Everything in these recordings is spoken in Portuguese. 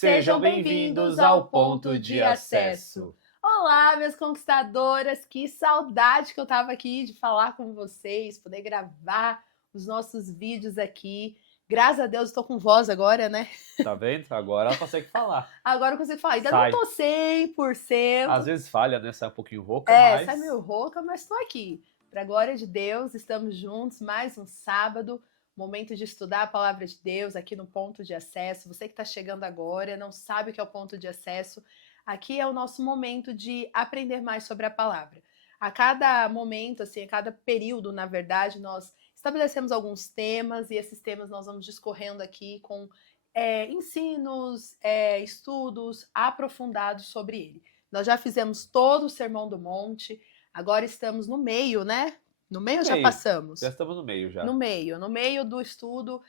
Sejam bem-vindos ao Ponto de Acesso. Olá, minhas conquistadoras, que saudade que eu tava aqui de falar com vocês, poder gravar os nossos vídeos aqui. Graças a Deus eu tô com voz agora, né? Tá vendo? Agora ela consegue falar. Agora eu consigo falar. Ainda Sai. não tô 100%. Às vezes falha, né? Sai um pouquinho rouca, Sai mas... meio rouca, mas tô aqui. Pra glória de Deus, estamos juntos, mais um sábado. Momento de estudar a palavra de Deus aqui no Ponto de Acesso. Você que está chegando agora, não sabe o que é o Ponto de Acesso, aqui é o nosso momento de aprender mais sobre a palavra. A cada momento, assim, a cada período, na verdade, nós estabelecemos alguns temas e esses temas nós vamos discorrendo aqui com ensinos, estudos aprofundados sobre ele. Nós já fizemos todo o Sermão do Monte, agora estamos no meio, né? No meio já passamos? Já estamos no meio já. No meio do estudo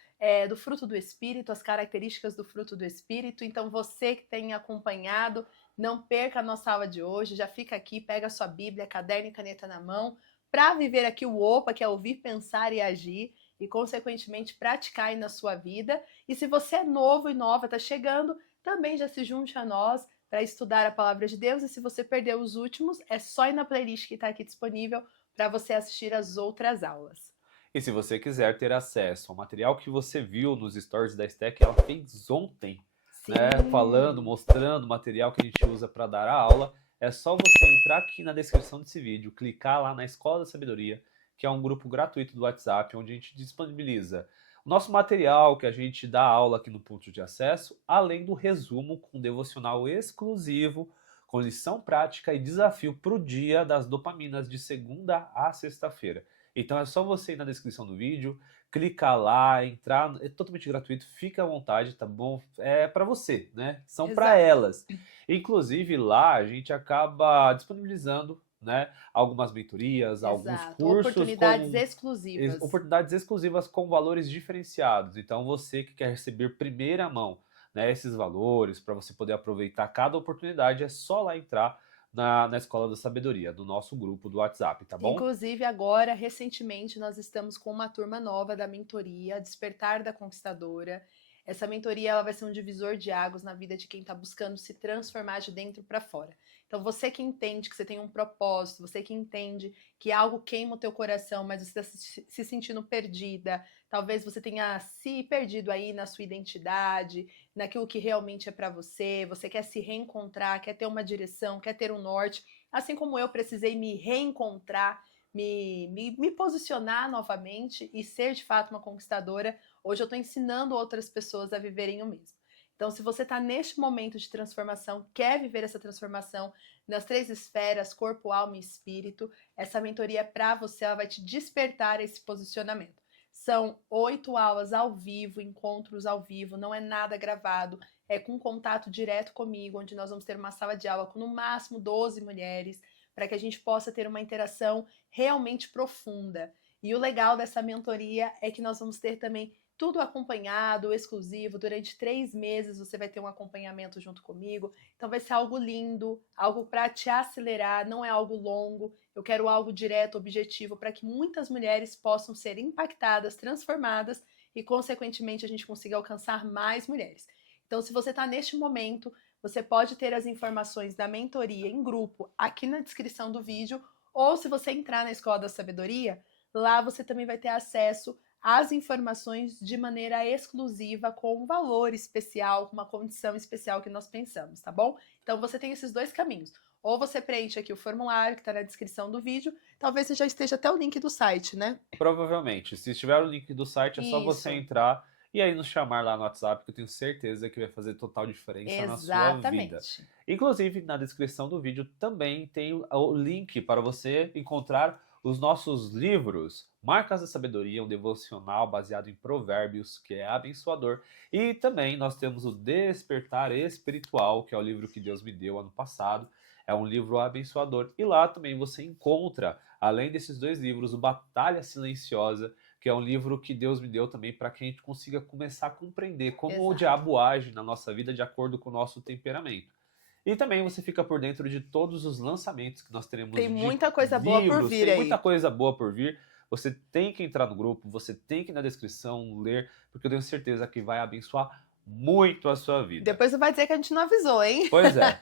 do fruto do Espírito, as características do fruto do Espírito. Então você que tem acompanhado, não perca a nossa aula de hoje, já fica aqui, pega a sua Bíblia, caderno e caneta na mão, para viver aqui o OPA, que é ouvir, pensar e agir, e consequentemente praticar aí na sua vida. E se você é novo e nova, está chegando, também já se junte a nós para estudar a palavra de Deus. E se você perdeu os últimos, é só ir na playlist que está aqui disponível para você assistir as outras aulas. E se você quiser ter acesso ao material que você viu nos stories da Stack, ela fez ontem, né, falando, mostrando o material que a gente usa para dar a aula, é só você entrar aqui na descrição desse vídeo, clicar lá na Escola da Sabedoria, que é um grupo gratuito do WhatsApp, onde a gente disponibiliza o nosso material que a gente dá aula aqui no Ponto de Acesso, além do resumo com devocional exclusivo, com lição prática e desafio para o dia das dopaminas de segunda a sexta-feira. Então é só você ir na descrição do vídeo, clicar lá, entrar, é totalmente gratuito, fica à vontade, tá bom? É para você, né? São para elas. Inclusive lá a gente acaba disponibilizando, né, algumas mentorias, alguns cursos, oportunidades exclusivas. Oportunidades exclusivas com valores diferenciados. Então você que quer receber primeira mão, né, esses valores, para você poder aproveitar cada oportunidade, é só lá entrar na Escola da Sabedoria, do nosso grupo do WhatsApp, tá bom? Inclusive agora, recentemente, nós estamos com uma turma nova da mentoria Despertar da Conquistadora. Essa mentoria ela vai ser um divisor de águas na vida de quem está buscando se transformar de dentro para fora. Então você que entende que você tem um propósito, você que entende que algo queima o teu coração, mas você está se sentindo perdida, talvez você tenha se perdido aí na sua identidade, naquilo que realmente é para você, você quer se reencontrar, quer ter uma direção, quer ter um norte, assim como eu precisei me reencontrar, me posicionar novamente e ser de fato uma conquistadora. Hoje eu estou ensinando outras pessoas a viverem o mesmo. Então, se você está neste momento de transformação, quer viver essa transformação nas 3 esferas, corpo, alma e espírito, essa mentoria é para você, ela vai te despertar esse posicionamento. São 8 aulas ao vivo, encontros ao vivo, não é nada gravado, é com contato direto comigo, onde nós vamos ter uma sala de aula com no máximo 12 mulheres, para que a gente possa ter uma interação realmente profunda. E o legal dessa mentoria é que nós vamos ter também tudo acompanhado, exclusivo, durante 3 meses você vai ter um acompanhamento junto comigo, então vai ser algo lindo, algo para te acelerar, não é algo longo, eu quero algo direto, objetivo, para que muitas mulheres possam ser impactadas, transformadas e consequentemente a gente consiga alcançar mais mulheres. Então se você está neste momento, você pode ter as informações da mentoria em grupo aqui na descrição do vídeo, ou se você entrar na Escola da Sabedoria, lá você também vai ter acesso as informações de maneira exclusiva, com um valor especial, com uma condição especial que nós pensamos, tá bom? Então você tem esses 2 caminhos. Ou você preenche aqui o formulário que está na descrição do vídeo, talvez você já esteja até o link do site, né? Provavelmente. Se estiver o link do site, é só você entrar e aí nos chamar lá no WhatsApp, que eu tenho certeza que vai fazer total diferença na sua vida. Inclusive, na descrição do vídeo também tem o link para você encontrar os nossos livros, Marcas da Sabedoria, um devocional baseado em provérbios, que é abençoador. E também nós temos o Despertar Espiritual, que é o livro que Deus me deu ano passado. É um livro abençoador. E lá também você encontra, além desses 2 livros, o Batalha Silenciosa, que é um livro que Deus me deu também para que a gente consiga começar a compreender como o diabo age na nossa vida de acordo com o nosso temperamento. E também você fica por dentro de todos os lançamentos que nós teremos. Tem muita coisa boa por vir aí. Tem muita coisa boa por vir. Você tem que entrar no grupo, você tem que ir na descrição ler, porque eu tenho certeza que vai abençoar muito a sua vida. Depois você vai dizer que a gente não avisou, hein? Pois é.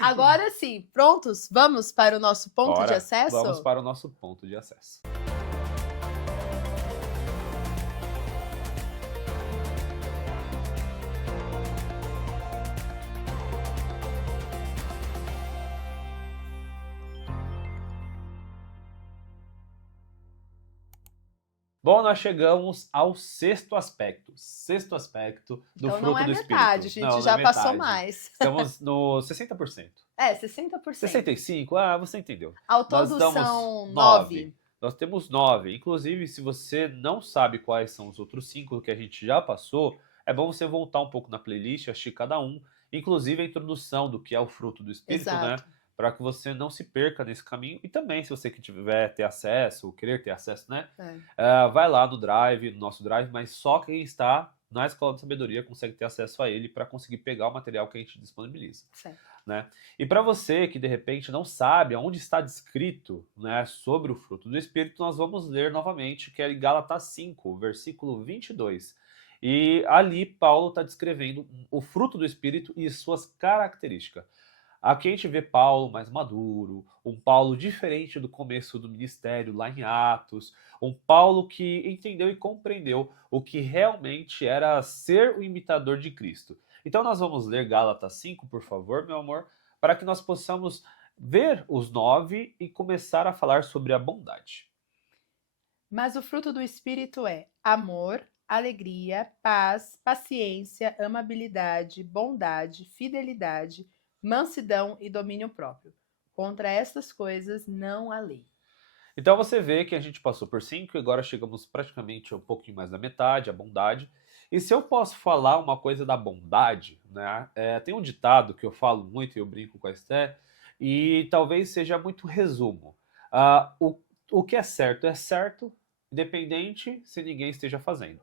Agora sim, prontos? Vamos para o nosso ponto de acesso? Vamos para o nosso ponto de acesso. Bom, nós chegamos ao sexto aspecto do Então não fruto é do Espírito. metade, a gente Não, já não é passou metade. mais. Estamos no 60%. 60%. 65%, você entendeu. Ao Nós todo damos são 9. 9. Nós temos 9. Inclusive, se você não sabe quais são os outros 5 que a gente já passou, é bom você voltar um pouco na playlist, assistir cada um, inclusive a introdução do que é o fruto do Espírito, né? Exato. Para que você não se perca nesse caminho. E também, se você tiver ter acesso, querer ter acesso, né? Vai lá no Drive, no nosso Drive, mas só quem está na Escola de Sabedoria consegue ter acesso a ele para conseguir pegar o material que a gente disponibiliza. Certo. Né? E para você que de repente não sabe onde está descrito, né, sobre o fruto do Espírito, nós vamos ler novamente, que é em Gálatas 5, versículo 22. E ali Paulo está descrevendo o fruto do Espírito e suas características. Aqui a gente vê Paulo mais maduro, um Paulo diferente do começo do ministério lá em Atos, um Paulo que entendeu e compreendeu o que realmente era ser o imitador de Cristo. Então nós vamos ler Gálatas 5, por favor, meu amor, para que nós possamos ver os 9 e começar a falar sobre a bondade. Mas o fruto do Espírito é amor, alegria, paz, paciência, amabilidade, bondade, fidelidade, mansidão e domínio próprio. Contra estas coisas não há lei. Então você vê que a gente passou por 5 e agora chegamos praticamente um pouquinho mais da metade, a bondade. E se eu posso falar uma coisa da bondade, né? Tem um ditado que eu falo muito e eu brinco com a Esté, e talvez seja muito resumo. O que é certo, independente se ninguém esteja fazendo.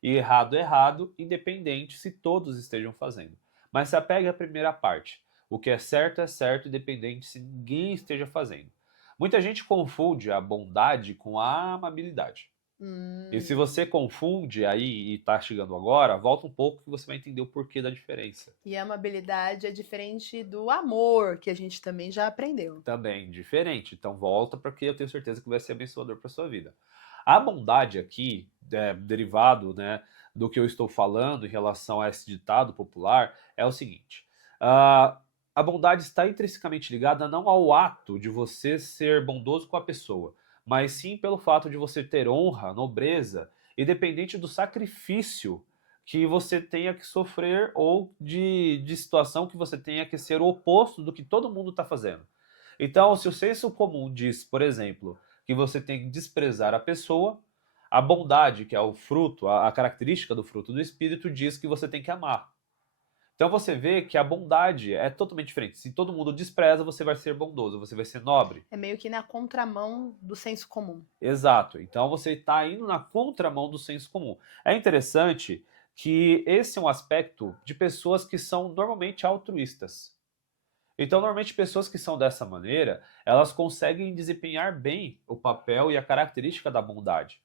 E errado é errado, independente se todos estejam fazendo. Mas se apega à primeira parte. O que é certo, independente se ninguém esteja fazendo. Muita gente confunde a bondade com a amabilidade. E se você confunde aí e tá chegando agora, volta um pouco que você vai entender o porquê da diferença. E a amabilidade é diferente do amor, que a gente também já aprendeu. Também diferente. Então volta, porque eu tenho certeza que vai ser abençoador para sua vida. A bondade aqui, derivado, né, do que eu estou falando em relação a esse ditado popular, é o seguinte. A bondade está intrinsecamente ligada não ao ato de você ser bondoso com a pessoa, mas sim pelo fato de você ter honra, nobreza, independente do sacrifício que você tenha que sofrer ou de situação que você tenha que ser o oposto do que todo mundo está fazendo. Então, se o senso comum diz, por exemplo, que você tem que desprezar a pessoa, a bondade, que é o fruto, a característica do fruto do Espírito, diz que você tem que amar. Então você vê que a bondade é totalmente diferente. Se todo mundo despreza, você vai ser bondoso, você vai ser nobre. É meio que na contramão do senso comum. Exato. Então você está indo na contramão do senso comum. É interessante que esse é um aspecto de pessoas que são normalmente altruístas. Então, normalmente, pessoas que são dessa maneira, elas conseguem desempenhar bem o papel e a característica da bondade.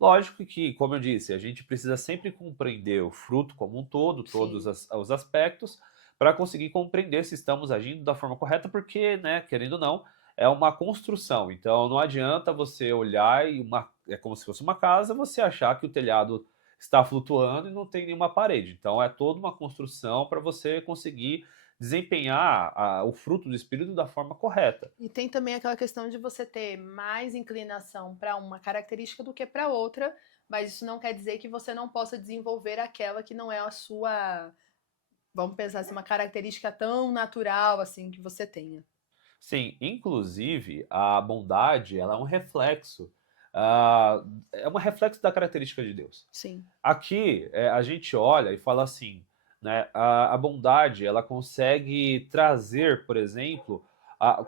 Lógico que, como eu disse, a gente precisa sempre compreender o fruto como um todo, todos os aspectos, para conseguir compreender se estamos agindo da forma correta, porque, né, querendo ou não, é uma construção. Então, não adianta você olhar e é como se fosse uma casa, você achar que o telhado está flutuando e não tem nenhuma parede. Então, é toda uma construção para você conseguir desempenhar o fruto do Espírito da forma correta. E tem também aquela questão de você ter mais inclinação para uma característica do que para outra, mas isso não quer dizer que você não possa desenvolver aquela que não é a sua, vamos pensar assim, uma característica tão natural assim que você tenha. Sim, inclusive a bondade, ela é um reflexo da característica de Deus. Sim. Aqui a gente olha e fala assim, né, a bondade, ela consegue trazer, por exemplo,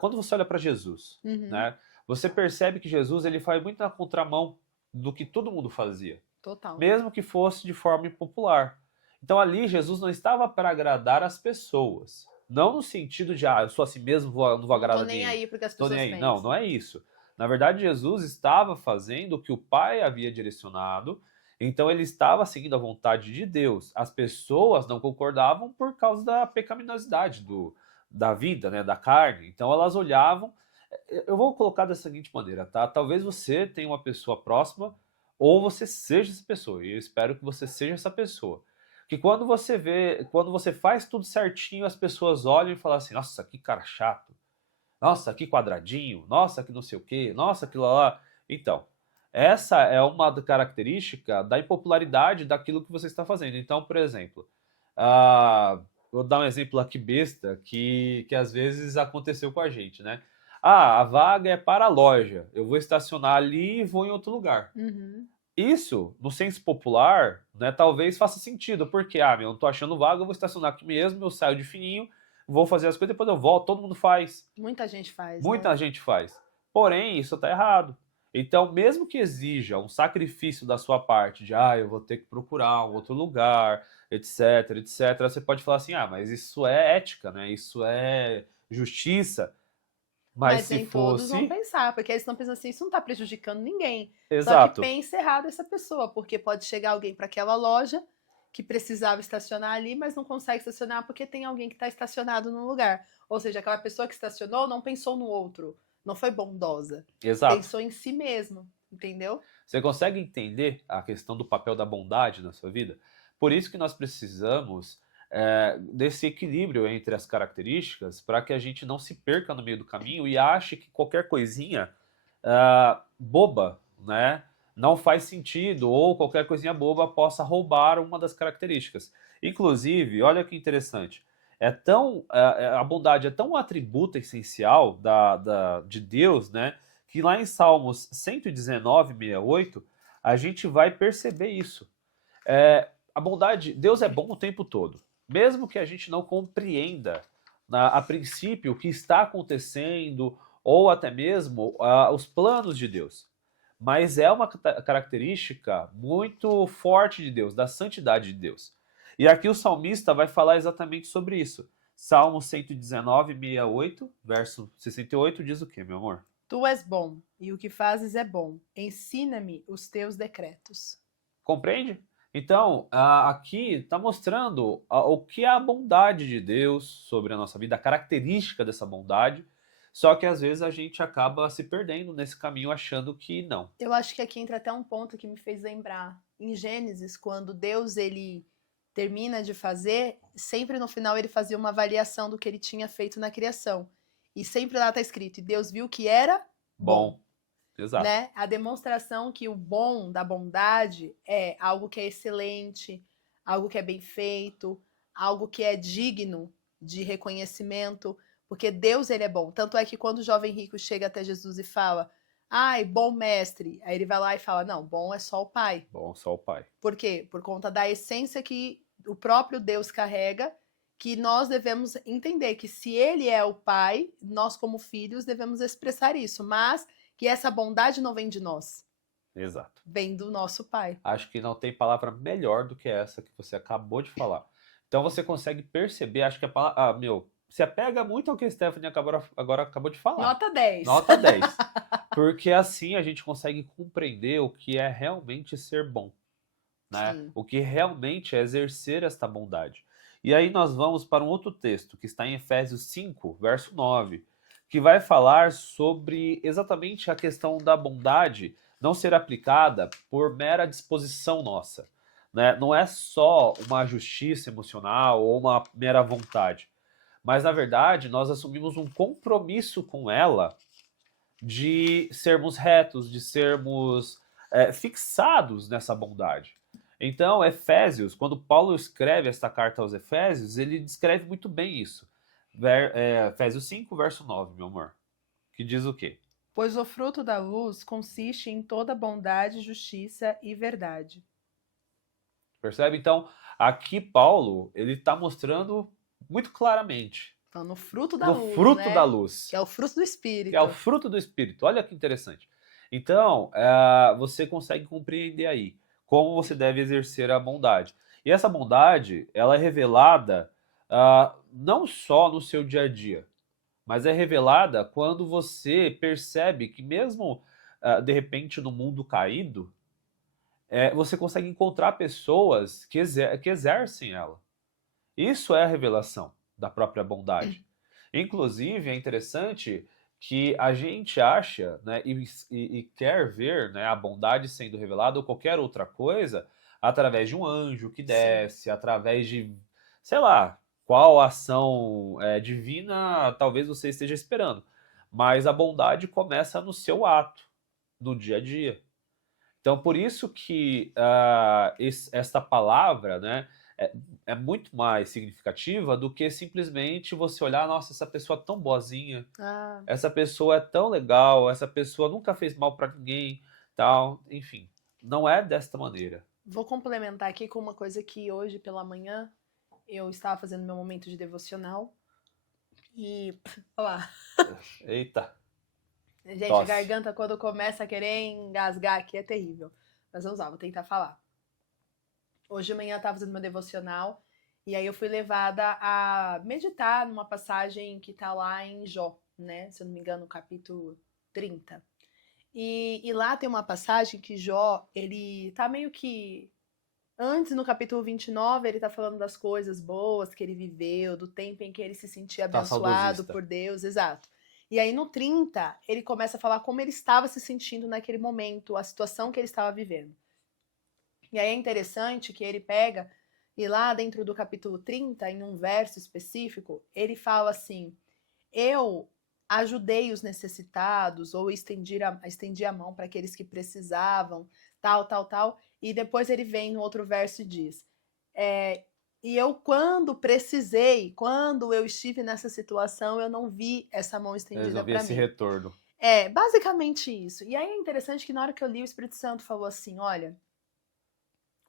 quando você olha para Jesus, né, você percebe que Jesus ele faz muito na contramão do que todo mundo fazia. Total. Mesmo que fosse de forma impopular. Então ali Jesus não estava para agradar as pessoas. Não no sentido de, eu sou assim mesmo, não vou agradar ninguém. Não tô nem aí porque as pessoas pensam. Não é isso. Na verdade, Jesus estava fazendo o que o Pai havia direcionado. Então ele estava seguindo a vontade de Deus. As pessoas não concordavam por causa da pecaminosidade da vida, né, da carne. Então elas olhavam. Eu vou colocar da seguinte maneira, tá? Talvez você tenha uma pessoa próxima ou você seja essa pessoa. E eu espero que você seja essa pessoa. Que quando você faz tudo certinho, as pessoas olham e falam assim: nossa, que cara chato. Nossa, que quadradinho. Nossa, que não sei o quê. Nossa, aquilo lá. Então, essa é uma característica da impopularidade daquilo que você está fazendo. Então, por exemplo, vou dar um exemplo aqui besta que às vezes aconteceu com a gente, né? A vaga é para a loja. Eu vou estacionar ali e vou em outro lugar. Uhum. Isso, no senso popular, né, talvez faça sentido, porque, eu não tô achando vaga, eu vou estacionar aqui mesmo, eu saio de fininho, vou fazer as coisas, depois eu volto, todo mundo faz. Muita gente faz, Muita né? gente faz. Porém, isso tá errado. Então, mesmo que exija um sacrifício da sua parte, de, eu vou ter que procurar um outro lugar, etc, etc, você pode falar assim, mas isso é ética, né? Isso é justiça. Mas se nem todos vão fosse... pensar, porque eles estão pensando assim, isso não está prejudicando ninguém. Só que Exato. pensa errado essa pessoa, porque pode chegar alguém para aquela loja que precisava estacionar ali, mas não consegue estacionar porque tem alguém que está estacionado no lugar. Ou seja, aquela pessoa que estacionou não pensou no outro, não foi bondosa. Exato. Pensou em si mesmo, entendeu? Você consegue entender a questão do papel da bondade na sua vida? Por isso que nós precisamos desse equilíbrio entre as características para que a gente não se perca no meio do caminho e ache que qualquer coisinha boba, né, não faz sentido ou qualquer coisinha boba possa roubar uma das características. Inclusive, olha que interessante, a bondade é tão um atributo essencial de Deus, né, que lá em Salmos 119, 68, a gente vai perceber isso. A bondade, Deus é bom o tempo todo. Mesmo que a gente não compreenda a princípio o que está acontecendo ou até mesmo os planos de Deus. Mas é uma característica muito forte de Deus, da santidade de Deus. E aqui o salmista vai falar exatamente sobre isso. Salmo 119, 68, verso 68, diz o quê, meu amor? Tu és bom, e o que fazes é bom. Ensina-me os teus decretos. Compreende? Então, aqui está mostrando o que é a bondade de Deus sobre a nossa vida, a característica dessa bondade, só que às vezes a gente acaba se perdendo nesse caminho achando que não. Eu acho que aqui entra até um ponto que me fez lembrar. Em Gênesis, quando Deus ele termina de fazer, sempre no final ele fazia uma avaliação do que ele tinha feito na criação. E sempre lá está escrito, e Deus viu que era bom. Exato. Né? A demonstração que o bom da bondade é algo que é excelente, algo que é bem feito, algo que é digno de reconhecimento, porque Deus ele é bom. Tanto é que quando o jovem rico chega até Jesus e fala, bom mestre, aí ele vai lá e fala, não, bom é só o Pai. Bom, só o Pai. Por quê? Por conta da essência que o próprio Deus carrega, que nós devemos entender que se ele é o Pai, nós como filhos devemos expressar isso, mas que essa bondade não vem de nós. Exato. Vem do nosso Pai. Acho que não tem palavra melhor do que essa que você acabou de falar. Então você consegue perceber, acho que a palavra... se apega muito ao que a Stephanie agora acabou de falar. Nota 10. Nota 10. Porque assim a gente consegue compreender o que é realmente ser bom. Né? Sim. O que realmente é exercer esta bondade. E aí nós vamos para um outro texto, que está em Efésios 5, verso 9, que vai falar sobre exatamente a questão da bondade não ser aplicada por mera disposição nossa. Né? Não é só uma justiça emocional ou uma mera vontade, mas na verdade nós assumimos um compromisso com ela de sermos retos, de sermos fixados nessa bondade. Então, Efésios, quando Paulo escreve esta carta aos Efésios, ele descreve muito bem isso. Efésios 5, verso 9, meu amor. Que diz o quê? Pois o fruto da luz consiste em toda bondade, justiça e verdade. Percebe? Então, aqui Paulo, ele está mostrando muito claramente. Então, no fruto da no luz, fruto né? da luz. Que é o fruto do Espírito. Que é o fruto do Espírito. Olha que interessante. Então, você consegue compreender aí como você deve exercer a bondade. E essa bondade, ela é revelada não só no seu dia a dia, mas é revelada quando você percebe que mesmo, de repente, no mundo caído, você consegue encontrar pessoas que exercem ela. Isso é a revelação da própria bondade. Inclusive, é interessante que a gente acha, né, e quer ver, né, a bondade sendo revelada ou qualquer outra coisa através de um anjo que desce, através de, sei lá, qual ação divina talvez você esteja esperando. Mas a bondade começa no seu ato, no dia a dia. Então, por isso que esta palavra, né, é muito mais significativa do que simplesmente você olhar, nossa, essa pessoa é tão boazinha, essa pessoa é tão legal, essa pessoa nunca fez mal para ninguém, tal, enfim. Não é desta maneira. Vou complementar aqui com uma coisa que hoje pela manhã eu estava fazendo meu momento de devocional e... Olha lá. Eita. Gente, Tosse. a garganta quando começa a querer engasgar aqui é terrível. Mas vamos lá, vou tentar falar. Hoje de manhã eu estava fazendo meu devocional e aí eu fui levada a meditar numa passagem que tá lá em Jó, né? Se eu não me engano, no capítulo 30. E lá tem uma passagem que Jó, ele tá meio que... Antes, no capítulo 29, ele tá falando das coisas boas que ele viveu, do tempo em que ele se sentia abençoado por Deus, exato. E aí no 30, ele começa a falar como ele estava se sentindo naquele momento, a situação que ele estava vivendo. E aí é interessante que ele pega, e lá dentro do capítulo 30, em um verso específico, ele fala assim: eu ajudei os necessitados, ou estendi a mão para aqueles que precisavam, tal, tal, tal. E depois ele vem no outro verso e diz: e eu, quando precisei, quando eu estive nessa situação, eu não vi essa mão estendida para mim. Esse retorno. É, basicamente isso. E aí é interessante que na hora que eu li, o Espírito Santo falou assim: olha,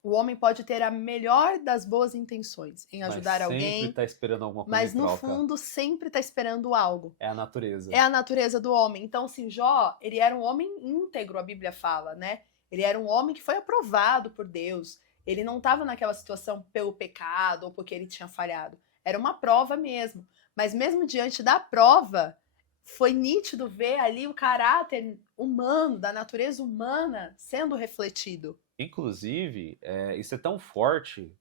o homem pode ter a melhor das boas intenções em ajudar alguém, sempre tá esperando alguma coisa mas em no troca. fundo sempre tá esperando algo. É a natureza. É a natureza do homem. Então, assim, Jó, ele era um homem íntegro, a Bíblia fala, né? Ele era um homem que foi aprovado por Deus. Ele não estava naquela situação pelo pecado ou porque ele tinha falhado. Era uma prova mesmo. Mas mesmo diante da prova, foi nítido ver ali o caráter humano, da natureza humana, sendo refletido. Inclusive, isso é tão forte,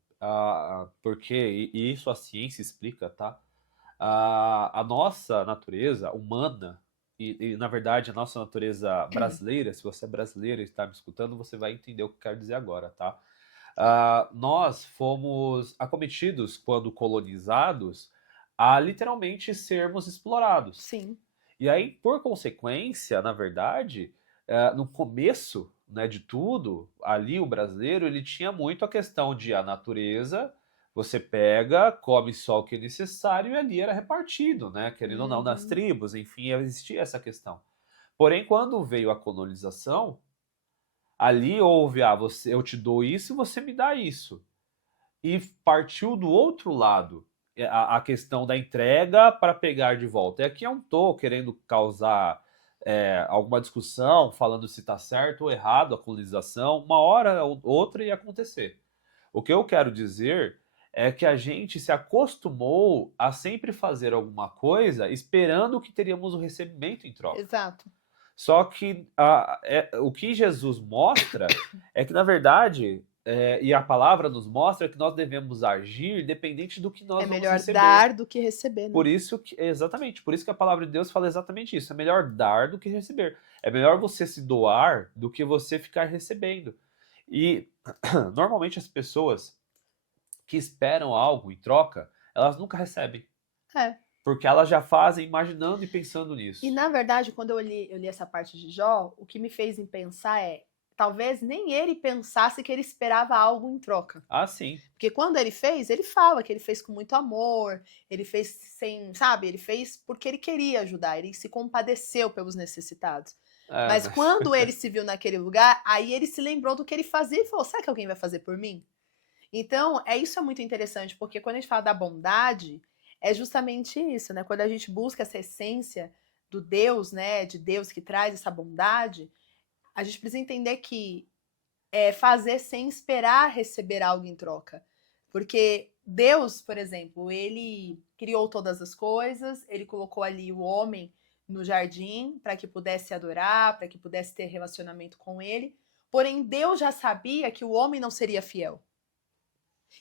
porque, e isso a ciência explica, tá? A nossa natureza humana, e na verdade a nossa natureza brasileira, se você é brasileiro e está me escutando, você vai entender o que eu quero dizer agora, tá? Nós fomos acometidos, quando colonizados, a literalmente sermos explorados. Sim. E aí, por consequência, na verdade, no começo, né, de tudo, ali o brasileiro ele tinha muito a questão de a natureza, você pega, come só o que é necessário e ali era repartido, né, querendo ou não, nas tribos, enfim, existia essa questão. Porém, quando veio a colonização, ali houve, eu te dou isso e você me dá isso. E partiu do outro lado a questão da entrega para pegar de volta. E aqui eu não estou querendo causar alguma discussão, falando se está certo ou errado a colonização. Uma hora ou outra ia acontecer. O que eu quero dizer é que a gente se acostumou a sempre fazer alguma coisa esperando que teríamos o recebimento em troca. Exato. Só que o que Jesus mostra é que, na verdade, e a palavra nos mostra que nós devemos agir dependente do que nós vamos receber. É melhor dar do que receber, né? Por isso que, exatamente, por isso que a palavra de Deus fala exatamente isso. É melhor dar do que receber. É melhor você se doar do que você ficar recebendo. E, normalmente, as pessoas que esperam algo em troca, elas nunca recebem. Porque elas já fazem imaginando e pensando nisso. E, na verdade, quando eu li essa parte de Jó, o que me fez pensar talvez nem ele pensasse que ele esperava algo em troca. Ah, sim. Porque quando ele fez, ele fala que ele fez com muito amor, ele fez sem, sabe? Ele fez porque ele queria ajudar, ele se compadeceu pelos necessitados. Mas quando ele se viu naquele lugar, aí ele se lembrou do que ele fazia e falou: será que alguém vai fazer por mim? Então, isso é muito interessante, porque quando a gente fala da bondade, é justamente isso, né? Quando a gente busca essa essência do Deus, né? De Deus que traz essa bondade, a gente precisa entender que é fazer sem esperar receber algo em troca. Porque Deus, por exemplo, ele criou todas as coisas, ele colocou ali o homem no jardim para que pudesse adorar, para que pudesse ter relacionamento com ele. Porém, Deus já sabia que o homem não seria fiel.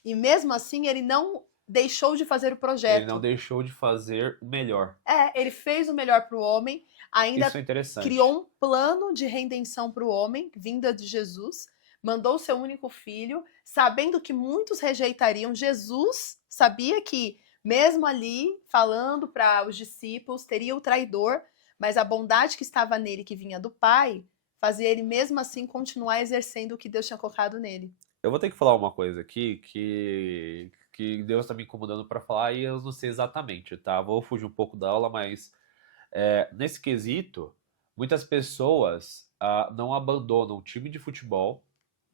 E mesmo assim, ele não deixou de fazer o projeto. Ele não deixou de fazer o melhor. Ele fez o melhor para o homem, ainda Isso é interessante. criou um plano de redenção para o homem, vinda de Jesus, mandou o seu único filho, sabendo que muitos rejeitariam. Jesus sabia que, mesmo ali, falando para os discípulos, teria o traidor, mas a bondade que estava nele, que vinha do Pai, fazia ele mesmo assim continuar exercendo o que Deus tinha colocado nele. Eu vou ter que falar uma coisa aqui que Deus está me incomodando para falar e eu não sei exatamente, tá? Vou fugir um pouco da aula, mas nesse quesito, muitas pessoas não abandonam o time de futebol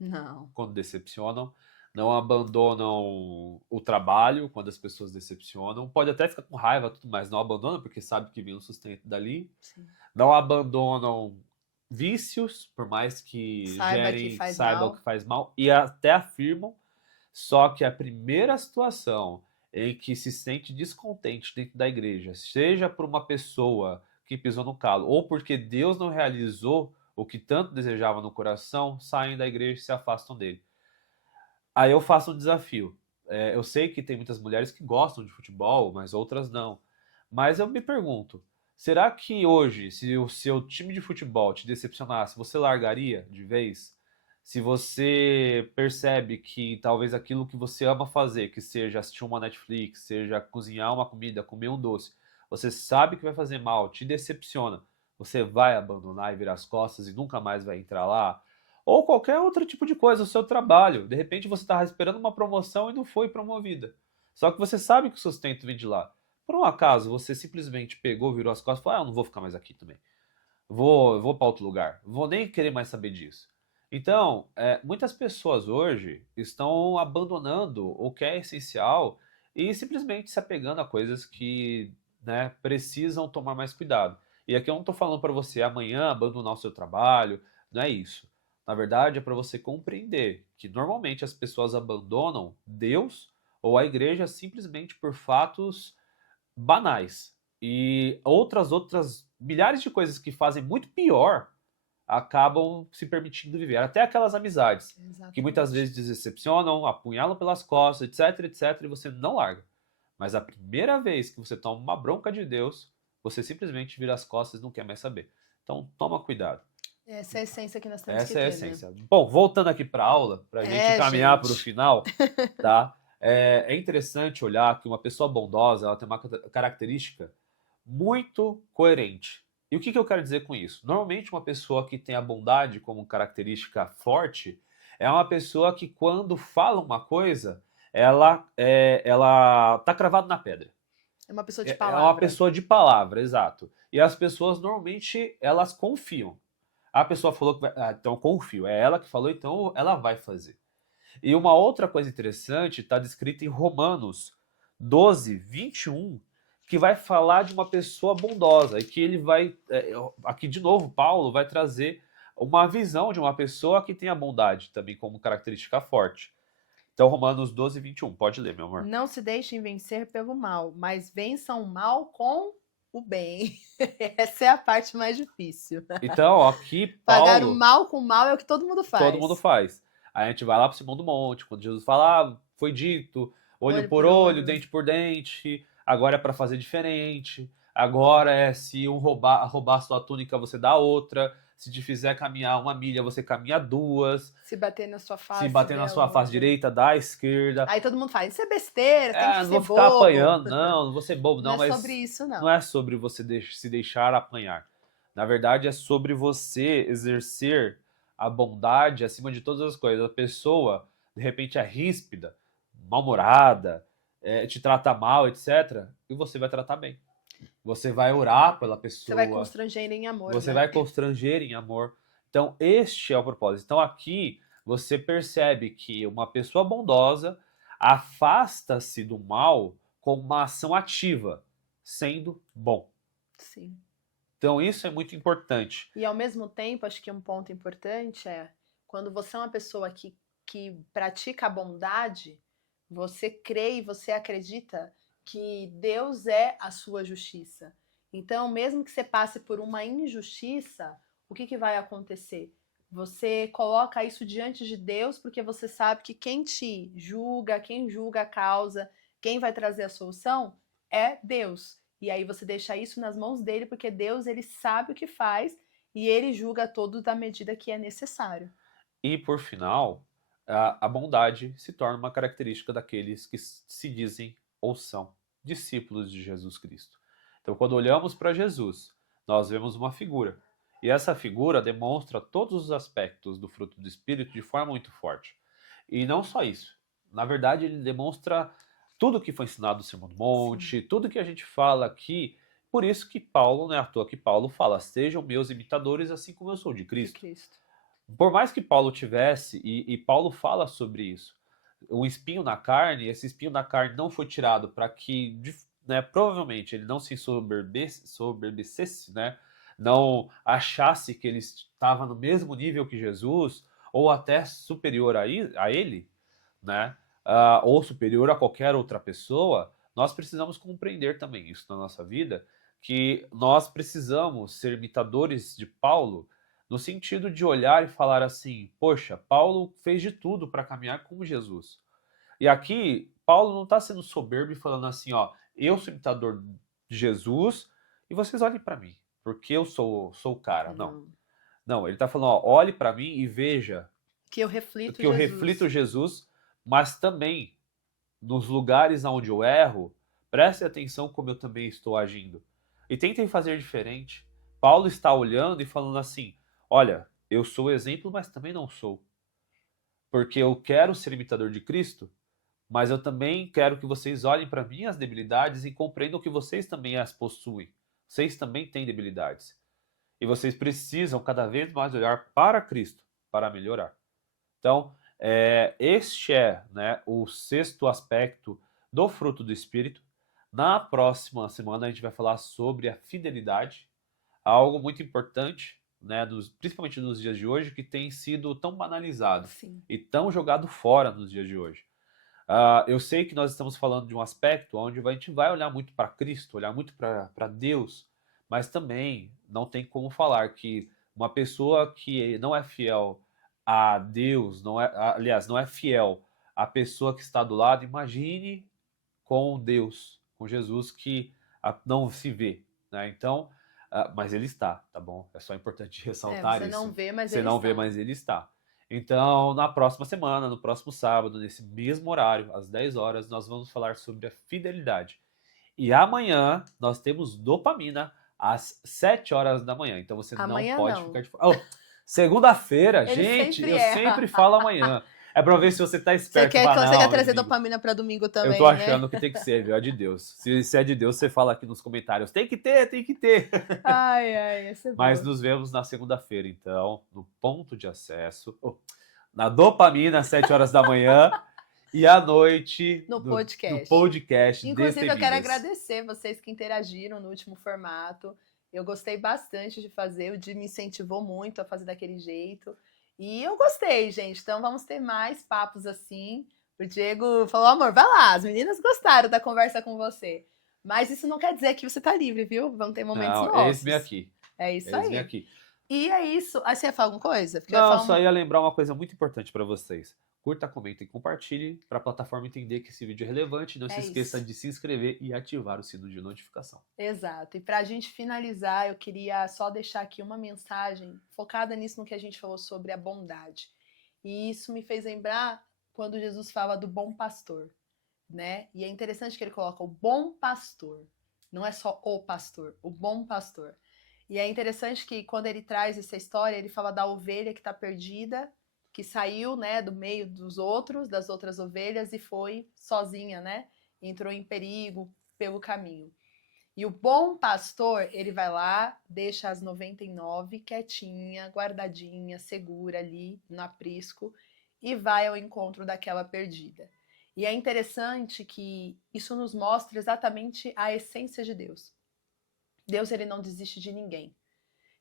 Não. quando decepcionam, não abandonam o trabalho quando as pessoas decepcionam, pode até ficar com raiva, tudo mais, não abandonam porque sabe que vem um sustento dali, Sim. não abandonam vícios, por mais que Saiba que faz saibam mal. que faz mal, e até afirmam, só que a primeira situação em que se sente descontente dentro da igreja, seja por uma pessoa que pisou no calo, ou porque Deus não realizou o que tanto desejava no coração, saem da igreja e se afastam dele. Aí eu faço um desafio. Eu sei que tem muitas mulheres que gostam de futebol, mas outras não. Mas eu me pergunto, será que hoje, se o seu time de futebol te decepcionasse, você largaria de vez? Se você percebe que talvez aquilo que você ama fazer, que seja assistir uma Netflix, seja cozinhar uma comida, comer um doce, você sabe que vai fazer mal, te decepciona, você vai abandonar e virar as costas e nunca mais vai entrar lá? Ou qualquer outro tipo de coisa, o seu trabalho. De repente você estava esperando uma promoção e não foi promovida. Só que você sabe que o sustento vem de lá. Por um acaso, você simplesmente pegou, virou as costas e falou: eu não vou ficar mais aqui também. Vou para outro lugar. Vou nem querer mais saber disso. Então, muitas pessoas hoje estão abandonando o que é essencial e simplesmente se apegando a coisas que, né, precisam tomar mais cuidado. E aqui eu não estou falando para você amanhã abandonar o seu trabalho, não é isso. Na verdade, é para você compreender que normalmente as pessoas abandonam Deus ou a igreja simplesmente por fatos banais. E outras milhares de coisas que fazem muito pior acabam se permitindo viver. Até aquelas amizades que muitas Exatamente. vezes decepcionam, apunhalam pelas costas, etc, etc, e você não larga. Mas a primeira vez que você toma uma bronca de Deus, você simplesmente vira as costas e não quer mais saber. Então, toma cuidado. Essa é a essência que nós temos que Essa é a ter, né? essência. Bom, voltando aqui para a aula, para a gente caminhar para o Gente. final, tá? É interessante olhar que uma pessoa bondosa, ela tem uma característica muito coerente. E o que eu quero dizer com isso? Normalmente uma pessoa que tem a bondade como característica forte é uma pessoa que quando fala uma coisa, ela tá cravada na pedra. É uma pessoa de É uma palavra. pessoa de palavra, exato. E as pessoas normalmente elas confiam. A pessoa falou que vai, então eu confio. É ela que falou, então ela vai fazer. E uma outra coisa interessante está descrita em Romanos 12, 21, que vai falar de uma pessoa bondosa. E que ele vai. Aqui, de novo, Paulo vai trazer uma visão de uma pessoa que tem a bondade também como característica forte. Então, Romanos 12, 21. Pode ler, meu amor. Não se deixem vencer pelo mal, mas vençam o mal com o bem. Essa é a parte mais difícil. Então, aqui, Pagar o Paulo. mal com o mal é o que todo mundo faz. Todo mundo faz. Aí a gente vai lá pro Sermão do Monte, quando Jesus fala, foi dito, olho por olho, dente por dente, agora é para fazer diferente, agora é se um roubar sua túnica, você dá outra, se te fizer caminhar 1 milha, você caminha 2, se bater na sua face, se bater na sua face direita, dá a esquerda. Aí todo mundo fala, isso é besteira, tem que ser não vou ficar bobo. apanhando, não vou ser bobo, não, Não é mas sobre isso, não. não é sobre você se deixar apanhar. Na verdade, é sobre você exercer a bondade acima de todas as coisas. A pessoa, de repente, é ríspida, mal-humorada, te trata mal, etc. E você vai tratar bem. Você vai orar pela pessoa. Você vai constranger em amor. Você né? vai constranger em amor. Então, este é o propósito. Então, aqui, você percebe que uma pessoa bondosa afasta-se do mal com uma ação ativa, sendo bom. Sim. Então, isso é muito importante. E, ao mesmo tempo, acho que um ponto importante é quando você é uma pessoa que pratica a bondade, você crê e você acredita que Deus é a sua justiça. Então, mesmo que você passe por uma injustiça, o que vai acontecer? Você coloca isso diante de Deus porque você sabe que quem te julga, quem julga a causa, quem vai trazer a solução é Deus. E aí você deixa isso nas mãos dele porque Deus, ele sabe o que faz e ele julga todos da medida que é necessário. E por final, a bondade se torna uma característica daqueles que se dizem ou são discípulos de Jesus Cristo. Então, quando olhamos para Jesus, nós vemos uma figura. E essa figura demonstra todos os aspectos do fruto do Espírito de forma muito forte. E não só isso. Na verdade, ele demonstra tudo que foi ensinado no Sermão do Monte, tudo que a gente fala aqui. Por isso que Paulo, não é à toa que Paulo fala, sejam meus imitadores assim como eu sou de Cristo. De Cristo. Por mais que Paulo tivesse, e Paulo fala sobre isso, um espinho na carne, esse espinho na carne não foi tirado para que, né, provavelmente, ele não se soberbecesse, né, não achasse que ele estava no mesmo nível que Jesus, ou até superior a ele, né, ou superior a qualquer outra pessoa. Nós precisamos compreender também isso na nossa vida, que nós precisamos ser imitadores de Paulo, no sentido de olhar e falar assim: poxa, Paulo fez de tudo para caminhar com Jesus. E aqui, Paulo não está sendo soberbo e falando assim: ó, eu sou imitador de Jesus e vocês olhem para mim, porque eu sou o cara. Não. Não, ele está falando: ó, olhe para mim e veja que eu reflito que eu reflito Jesus, mas também nos lugares onde eu erro, preste atenção como eu também estou agindo. E tentem fazer diferente. Paulo está olhando e falando assim: olha, eu sou o exemplo, mas também não sou. Porque eu quero ser imitador de Cristo, mas eu também quero que vocês olhem para minhas debilidades e compreendam que vocês também as possuem. Vocês também têm debilidades. E vocês precisam cada vez mais olhar para Cristo para melhorar. Então, este é, né, o sexto aspecto do fruto do Espírito. Na próxima semana a gente vai falar sobre a fidelidade, algo muito importante, né, principalmente nos dias de hoje, que tem sido tão banalizado. Sim. E tão jogado fora nos dias de hoje. Eu sei que nós estamos falando de um aspecto onde a gente vai olhar muito para Cristo, olhar muito para Deus, mas também não tem como falar que uma pessoa que não é fiel a Deus, aliás, não é fiel à pessoa que está do lado, imagine com Deus, com Jesus, que não se vê, né? Então, mas ele está, tá bom? É só importante ressaltar você isso. não vê, mas Você ele não está. vê, mas ele está. Então, na próxima semana, no próximo sábado, nesse mesmo horário, às 10 horas, nós vamos falar sobre a fidelidade. E amanhã nós temos dopamina às 7 horas da manhã. Então você Amanhã não pode não. ficar de fora. Oh, segunda-feira, Ele gente, sempre eu erra. sempre falo amanhã. É pra ver se você tá Você esperto. quer, e fala, você quer "Não, trazer domingo." dopamina para domingo também, Eu tô né? achando que tem que ser, viu? É de Deus. Se é de Deus, você fala aqui nos comentários. Tem que ter, tem que ter. Ai, essa é boa. Mas nos vemos na segunda-feira, então, no ponto de acesso. Na dopamina, às 7 horas da manhã. E à noite, No podcast. no podcast Inclusive, eu quero Destemidas. agradecer vocês que interagiram no último formato. Eu gostei bastante de fazer, o Di me incentivou muito a fazer daquele jeito. E eu gostei, gente. Então vamos ter mais papos assim. O Diego falou, amor, vai lá, as meninas gostaram da conversa com você. Mas isso não quer dizer que você tá livre, viu? Vão ter momentos nossos. Eis-me aqui. É isso Eis-me aí. aqui. E é isso. Aí você ia falar alguma coisa? Porque Não, só ia lembrar uma coisa muito importante para vocês. Curta, comenta e compartilhe para a plataforma entender que esse vídeo é relevante. Não se esqueça de se inscrever e ativar o sino de notificação. Exato. E para a gente finalizar, eu queria só deixar aqui uma mensagem focada nisso no que a gente falou sobre a bondade. E isso me fez lembrar quando Jesus fala do bom pastor, né? E é interessante que ele coloca o bom pastor. Não é só o pastor, o bom pastor. E é interessante que quando ele traz essa história, ele fala da ovelha que está perdida, que saiu, né, do meio dos outros, das outras ovelhas e foi sozinha, né? Entrou em perigo pelo caminho. E o bom pastor, ele vai lá, deixa as 99 quietinha, guardadinha, segura ali no aprisco e vai ao encontro daquela perdida. E é interessante que isso nos mostra exatamente a essência de Deus. Deus, ele não desiste de ninguém.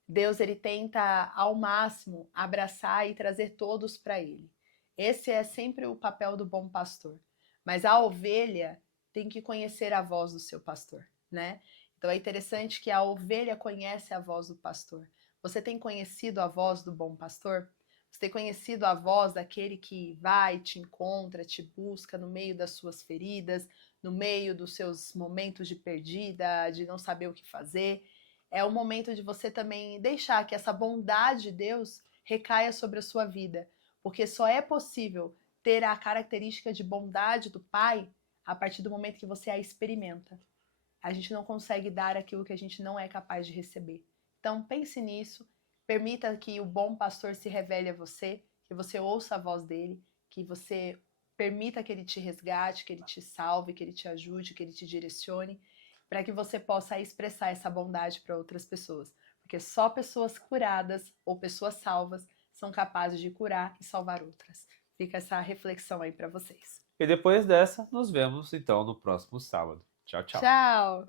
Deus, ele tenta ao máximo abraçar e trazer todos para ele. Esse é sempre o papel do bom pastor. Mas a ovelha tem que conhecer a voz do seu pastor, né? Então é interessante que a ovelha conhece a voz do pastor. Você tem conhecido a voz do bom pastor? Você tem conhecido a voz daquele que vai, te encontra, te busca no meio das suas feridas, no meio dos seus momentos de perdida, de não saber o que fazer. É o momento de você também deixar que essa bondade de Deus recaia sobre a sua vida, porque só é possível ter a característica de bondade do Pai a partir do momento que você a experimenta. A gente não consegue dar aquilo que a gente não é capaz de receber. Então pense nisso, permita que o bom pastor se revele a você, que você ouça a voz dele, que você permita que ele te resgate, que ele te salve, que ele te ajude, que ele te direcione, para que você possa expressar essa bondade para outras pessoas. Porque só pessoas curadas ou pessoas salvas são capazes de curar e salvar outras. Fica essa reflexão aí para vocês. E depois dessa, nos vemos então no próximo sábado. Tchau, tchau. Tchau!